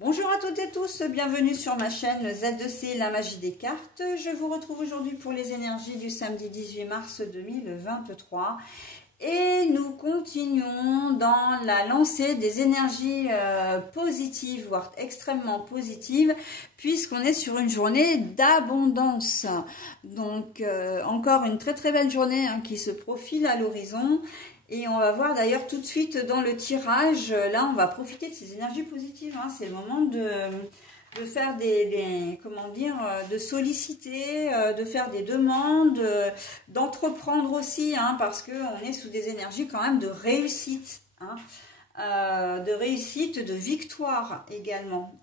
Bonjour à toutes et tous, bienvenue sur ma chaîne Z2C, la magie des cartes. Je vous retrouve aujourd'hui pour les énergies du samedi 18 mars 2023. Et nous continuons dans la lancée des énergies positives, voire extrêmement positives, puisqu'on est sur une journée d'abondance. Donc encore une très belle journée qui se profile à l'horizon. Et on va voir d'ailleurs tout de suite dans le tirage, là on va profiter de ces énergies positives, c'est le moment de faire de solliciter, de faire des demandes, d'entreprendre aussi, parce qu'on est sous des énergies quand même de réussite, de victoire également,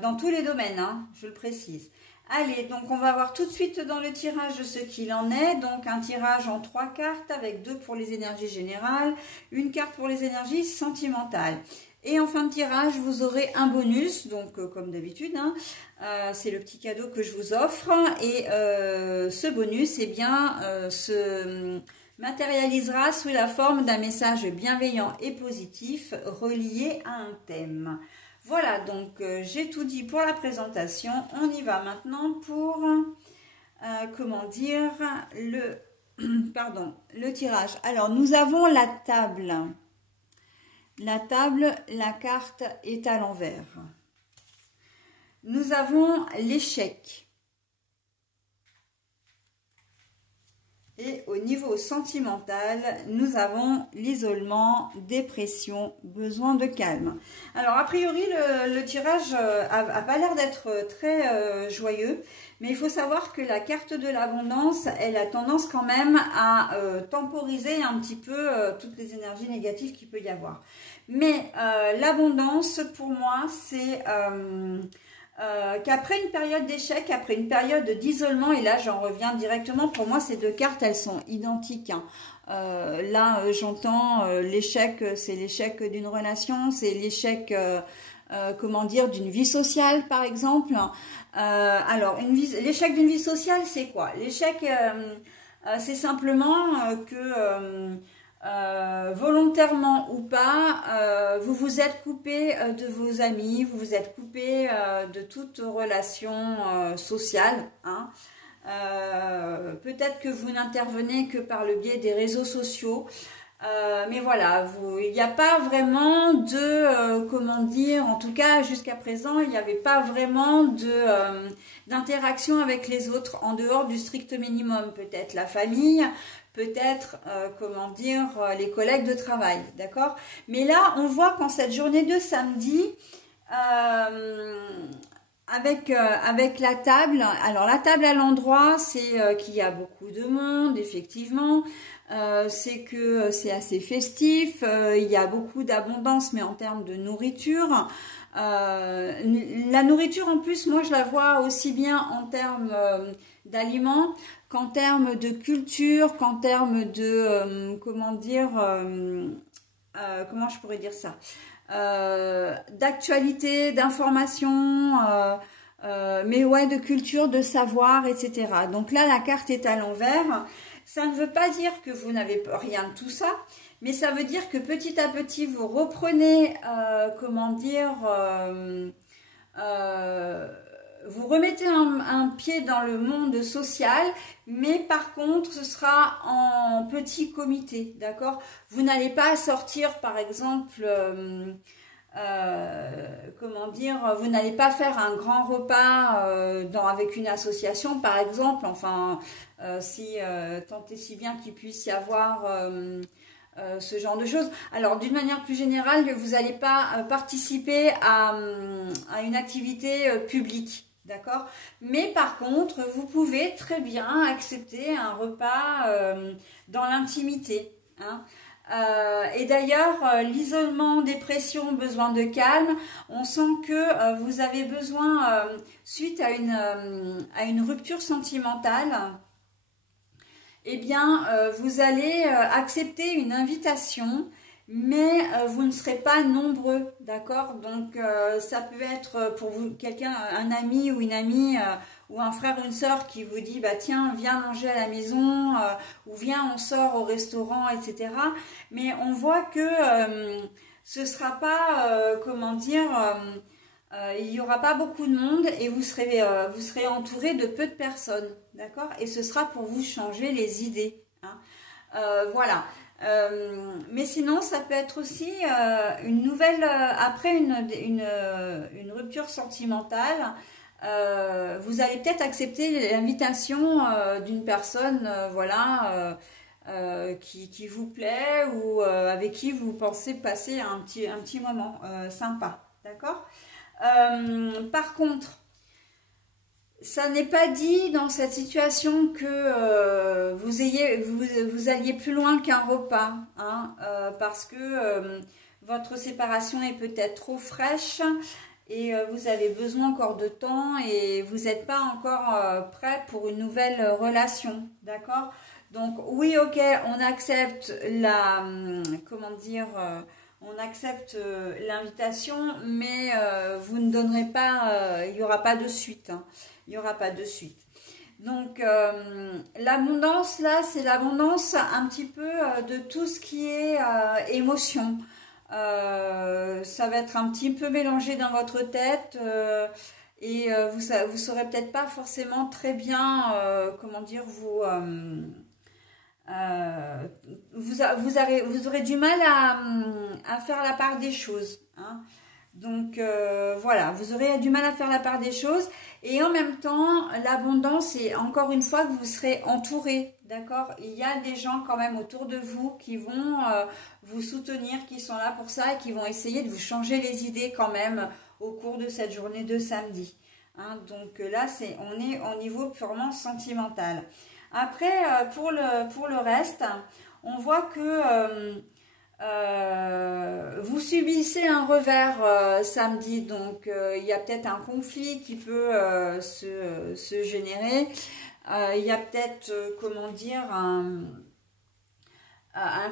dans tous les domaines, je le précise. Allez, donc on va voir tout de suite dans le tirage ce qu'il en est. Donc un tirage en 3 cartes avec 2 pour les énergies générales, une carte pour les énergies sentimentales. Et en fin de tirage, vous aurez un bonus, donc comme d'habitude, c'est le petit cadeau que je vous offre. Et ce bonus, se matérialisera sous la forme d'un message bienveillant et positif relié à un thème. Voilà, donc j'ai tout dit pour la présentation. On y va maintenant pour, le tirage. Alors, nous avons la table. La table, la carte est à l'envers. Nous avons l'échec. Et au niveau sentimental, nous avons l'isolement, dépression, besoin de calme. Alors, a priori, le tirage a pas l'air d'être très joyeux. Mais il faut savoir que la carte de l'abondance, elle a tendance quand même à temporiser un petit peu toutes les énergies négatives qu'il peut y avoir. Mais l'abondance, pour moi, c'est... qu'après une période d'échec, après une période d'isolement, et là j'en reviens directement, pour moi ces deux cartes elles sont identiques. Là j'entends l'échec, c'est l'échec d'une relation, c'est l'échec d'une vie sociale par exemple. Alors l'échec d'une vie sociale c'est quoi? L'échec c'est simplement que volontairement ou pas, vous vous êtes coupé de vos amis, vous vous êtes coupé de toute relation sociale. Peut-être que vous n'intervenez que par le biais des réseaux sociaux. Mais voilà, il n'y a pas vraiment de, en tout cas jusqu'à présent, il n'y avait pas vraiment d'interaction avec les autres en dehors du strict minimum, peut-être la famille, peut-être, les collègues de travail, d'accord? Mais là, on voit qu'en cette journée de samedi, avec la table, alors la table à l'endroit, c'est qu'il y a beaucoup de monde, effectivement, c'est que c'est assez festif, il y a beaucoup d'abondance, mais en termes de nourriture. La nourriture, en plus, moi, je la vois aussi bien en termes d'aliments qu'en termes de culture, qu'en termes de, comment je pourrais dire ça, d'actualité, d'information, mais ouais, de culture, de savoir, etc. Donc là, la carte est à l'envers. Ça ne veut pas dire que vous n'avez rien de tout ça, mais ça veut dire que petit à petit, vous reprenez, vous remettez un pied dans le monde social, mais par contre, ce sera en petit comité, d'accord? Vous n'allez pas sortir, par exemple, vous n'allez pas faire un grand repas avec une association, par exemple, enfin, tant et si bien qu'il puisse y avoir... ce genre de choses. Alors, d'une manière plus générale, vous n'allez pas participer à une activité publique, d'accord? Mais par contre, vous pouvez très bien accepter un repas dans l'intimité. Et d'ailleurs, l'isolement, dépression, besoin de calme, on sent que vous avez besoin, suite à une rupture sentimentale, eh bien, vous allez accepter une invitation, mais vous ne serez pas nombreux, d'accord? Donc, ça peut être pour vous quelqu'un, un ami ou une amie, ou un frère ou une sœur qui vous dit, bah tiens, viens manger à la maison, ou viens, on sort au restaurant, etc. Mais on voit que ce sera pas, comment dire, il n'y aura pas beaucoup de monde et vous serez entouré de peu de personnes, d'accord? Et ce sera pour vous changer les idées, hein. Voilà. Mais sinon, ça peut être aussi une nouvelle, après une rupture sentimentale, vous allez peut-être accepter l'invitation d'une personne, voilà, qui vous plaît ou avec qui vous pensez passer un petit moment sympa, d'accord? Par contre, ça n'est pas dit dans cette situation que vous alliez plus loin qu'un repas, hein, parce que votre séparation est peut-être trop fraîche et vous avez besoin encore de temps et vous n'êtes pas encore prêt pour une nouvelle relation, d'accord? Donc oui, ok, on accepte comment dire, on accepte l'invitation, mais vous ne donnerez pas, il n'y aura pas de suite, hein. Il n'y aura pas de suite. Donc, l'abondance, là, c'est l'abondance un petit peu de tout ce qui est émotion. Ça va être un petit peu mélangé dans votre tête et vous saurez peut-être pas forcément très bien, comment dire, vous aurez du mal à faire la part des choses, hein. Donc voilà, vous aurez du mal à faire la part des choses et en même temps, l'abondance, c'est encore une fois que vous serez entouré, d'accord? Il y a des gens quand même autour de vous qui vont vous soutenir, qui sont là pour ça et qui vont essayer de vous changer les idées quand même au cours de cette journée de samedi, hein. Donc là, on est au niveau purement sentimental. Après, pour le reste, on voit que vous subissez un revers samedi, donc il y a peut-être un conflit qui peut se générer. Il y a peut-être, comment dire, un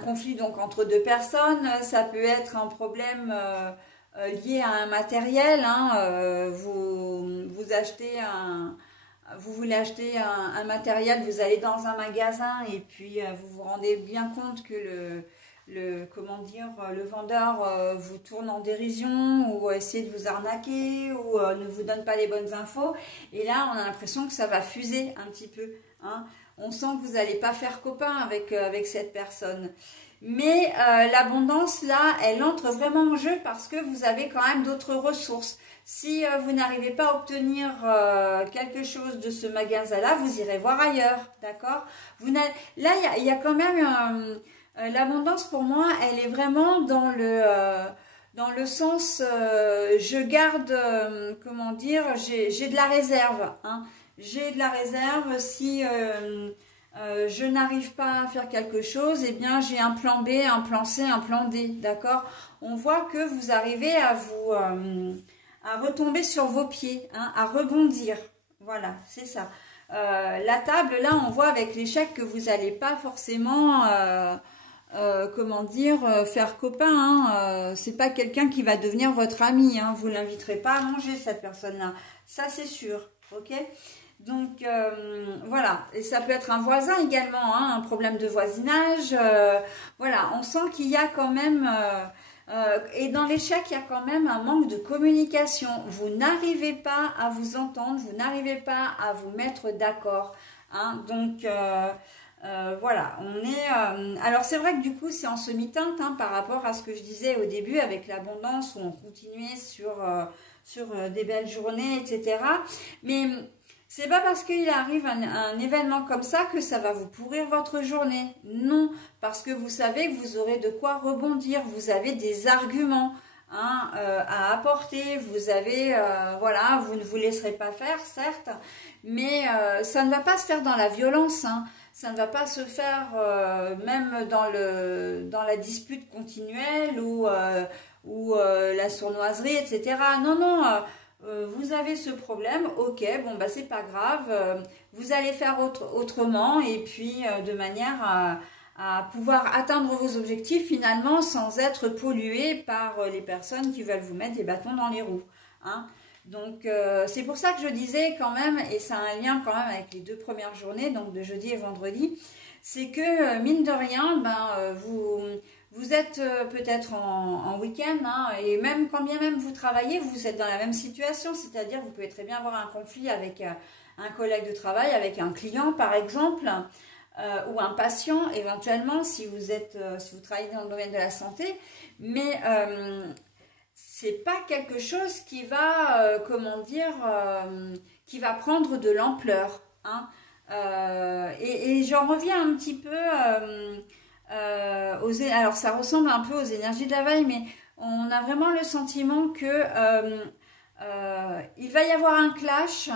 conflit donc entre deux personnes. Ça peut être un problème lié à un matériel, hein. Vous achetez vous voulez acheter un matériel, vous allez dans un magasin et puis vous vous rendez bien compte que comment dire, le vendeur vous tourne en dérision ou essaie de vous arnaquer ou ne vous donne pas les bonnes infos. Et là, on a l'impression que ça va fuser un petit peu, hein. On sent que vous n'allez pas faire copain avec cette personne. Mais l'abondance, là, elle entre vraiment en jeu parce que vous avez quand même d'autres ressources. Si vous n'arrivez pas à obtenir quelque chose de ce magasin-là, vous irez voir ailleurs, d'accord? Là, il y a quand même... l'abondance pour moi, elle est vraiment dans le sens, je garde, comment dire, j'ai de la réserve, hein. J'ai de la réserve si je n'arrive pas à faire quelque chose, eh bien j'ai un plan B, un plan C, un plan D, d'accord? On voit que vous arrivez à retomber sur vos pieds, hein, à rebondir, voilà, c'est ça. La table, là, on voit avec l'échec que vous n'allez pas forcément... comment dire, faire copain, hein. C'est pas quelqu'un qui va devenir votre ami, hein. Vous l'inviterez pas à manger, cette personne-là, ça c'est sûr, ok? Donc voilà, et ça peut être un voisin également, hein, un problème de voisinage, voilà, on sent qu'il y a quand même et dans l'échec il y a quand même un manque de communication. Vous n'arrivez pas à vous entendre, vous n'arrivez pas à vous mettre d'accord, hein. Donc voilà, on est... alors c'est vrai que du coup c'est en semi-teinte, hein, par rapport à ce que je disais au début avec l'abondance où on continuait sur des belles journées, etc. Mais c'est pas parce qu'il arrive un événement comme ça que ça va vous pourrir votre journée. Non, parce que vous savez que vous aurez de quoi rebondir, vous avez des arguments, hein, à apporter, vous avez, voilà, vous ne vous laisserez pas faire, certes, mais ça ne va pas se faire dans la violence, hein. Ça ne va pas se faire même dans la dispute continuelle ou la sournoiserie, etc. Non, non, vous avez ce problème, ok, bon, bah c'est pas grave, vous allez faire autrement et puis de manière à pouvoir atteindre vos objectifs finalement sans être pollué par les personnes qui veulent vous mettre des bâtons dans les roues, hein. Donc c'est pour ça que je disais quand même, et ça a un lien quand même avec les deux premières journées, donc de jeudi et vendredi, c'est que mine de rien, ben, Vous êtes peut-être en week-end, hein, et même quand bien même vous travaillez, vous êtes dans la même situation, c'est-à-dire vous pouvez très bien avoir un conflit avec un collègue de travail, avec un client par exemple, ou un patient éventuellement si vous êtes, si vous travaillez dans le domaine de la santé, mais c'est pas quelque chose qui va, comment dire, qui va prendre de l'ampleur, hein. Et j'en reviens un petit peu alors ça ressemble un peu aux énergies de la veille, mais on a vraiment le sentiment que il va y avoir un clash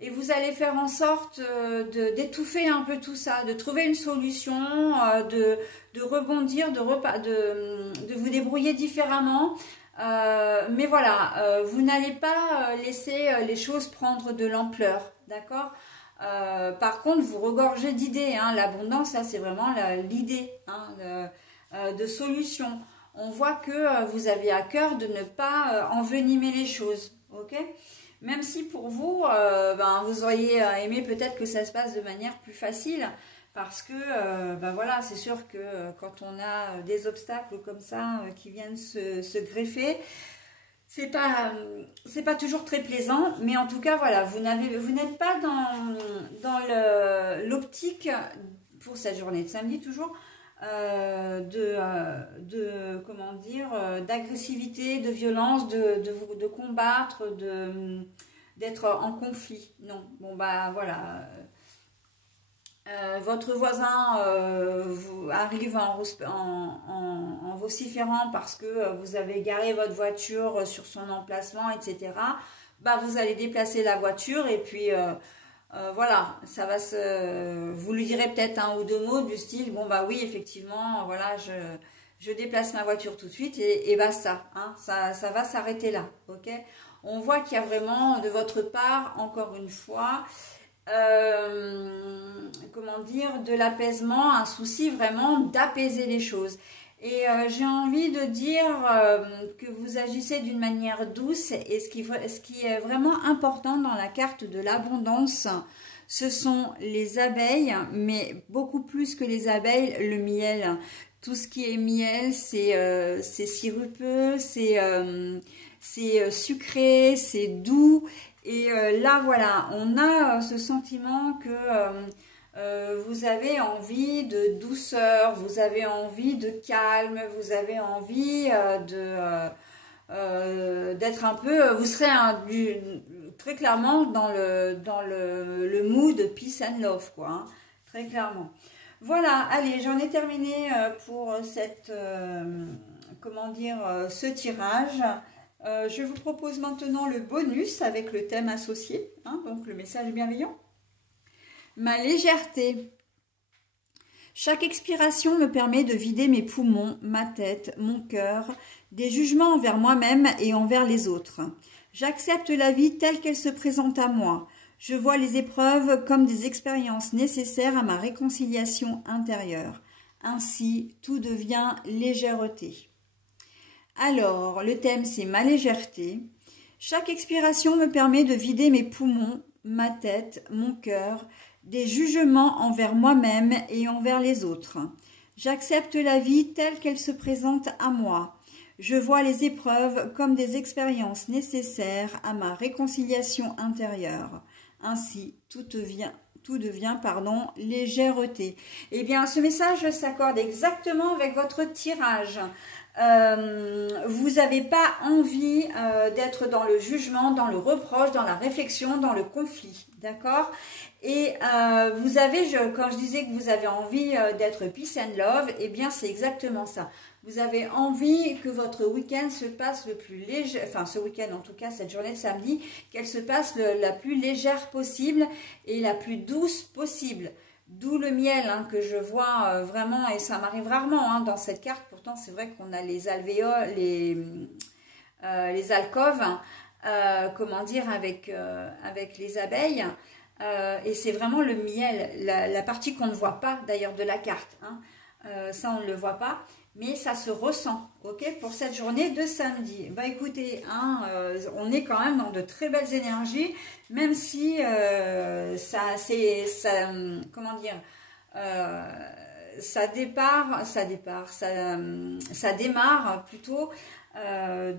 et vous allez faire en sorte d'étouffer un peu tout ça, de trouver une solution, de rebondir, de vous débrouiller différemment. Mais voilà, vous n'allez pas laisser les choses prendre de l'ampleur, d'accord? Par contre, vous regorgez d'idées, hein. L'abondance, là, c'est vraiment l'idée, hein, de solution. On voit que vous avez à cœur de ne pas envenimer les choses, ok? Même si pour vous, vous auriez aimé peut-être que ça se passe de manière plus facile, parce que, voilà, c'est sûr que quand on a des obstacles comme ça qui viennent se greffer, c'est pas toujours très plaisant, mais en tout cas, voilà, vous n'êtes pas dans l'optique, pour cette journée de samedi toujours, comment dire, d'agressivité, de violence, de combattre, d'être en conflit. Non, bon bah voilà. Votre voisin arrive en vociférant parce que vous avez garé votre voiture sur son emplacement, etc. Bah, vous allez déplacer la voiture et puis voilà, ça va vous lui direz peut-être un ou deux mots du style, bon bah oui, effectivement, voilà, je déplace ma voiture tout de suite et basta, hein, ça va s'arrêter là, ok? On voit qu'il y a vraiment de votre part, encore une fois, comment dire, de l'apaisement, un souci vraiment d'apaiser les choses. Et j'ai envie de dire que vous agissez d'une manière douce, et ce qui est vraiment important dans la carte de l'abondance, ce sont les abeilles, mais beaucoup plus que les abeilles, le miel. Tout ce qui est miel, c'est sirupeux, c'est sucré, c'est doux. Et là, voilà, on a ce sentiment que vous avez envie de douceur, vous avez envie de calme, vous avez envie d'être un peu... Vous serez très clairement dans le mood peace and love, quoi, hein, très clairement. Voilà, allez, j'en ai terminé pour comment dire, ce tirage. Je vous propose maintenant le bonus avec le thème associé, hein, donc le message bienveillant. Ma légèreté. Chaque expiration me permet de vider mes poumons, ma tête, mon cœur, des jugements envers moi-même et envers les autres. J'accepte la vie telle qu'elle se présente à moi. Je vois les épreuves comme des expériences nécessaires à ma réconciliation intérieure. Ainsi, tout devient légèreté. Alors, le thème, c'est ma légèreté. Chaque expiration me permet de vider mes poumons, ma tête, mon cœur, des jugements envers moi-même et envers les autres. J'accepte la vie telle qu'elle se présente à moi. Je vois les épreuves comme des expériences nécessaires à ma réconciliation intérieure. Ainsi, tout devient légèreté. Eh bien, ce message s'accorde exactement avec votre tirage. Vous n'avez pas envie d'être dans le jugement, dans le reproche, dans la réflexion, dans le conflit, d'accord? Et vous avez, quand je disais que vous avez envie d'être peace and love, eh bien c'est exactement ça. Vous avez envie que votre week-end se passe le plus léger, enfin ce week-end en tout cas, cette journée de samedi, qu'elle se passe la plus légère possible et la plus douce possible. D'où le miel, hein, que je vois vraiment, et ça m'arrive rarement hein, dans cette carte. Pourtant, c'est vrai qu'on a les alvéoles, les alcôves, comment dire, avec les abeilles. Et c'est vraiment le miel, la partie qu'on ne voit pas d'ailleurs de la carte. Hein. Ça, on ne le voit pas, mais ça se ressent, ok, pour cette journée de samedi. Bah écoutez, hein, on est quand même dans de très belles énergies, même si comment dire, ça démarre plutôt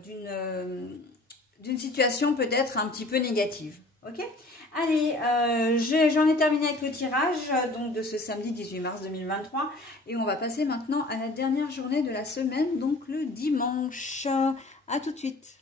d'une situation peut-être un petit peu négative. Ok? Allez, j'en ai terminé avec le tirage donc de ce samedi 18 mars 2023 et on va passer maintenant à la dernière journée de la semaine, donc le dimanche. À tout de suite.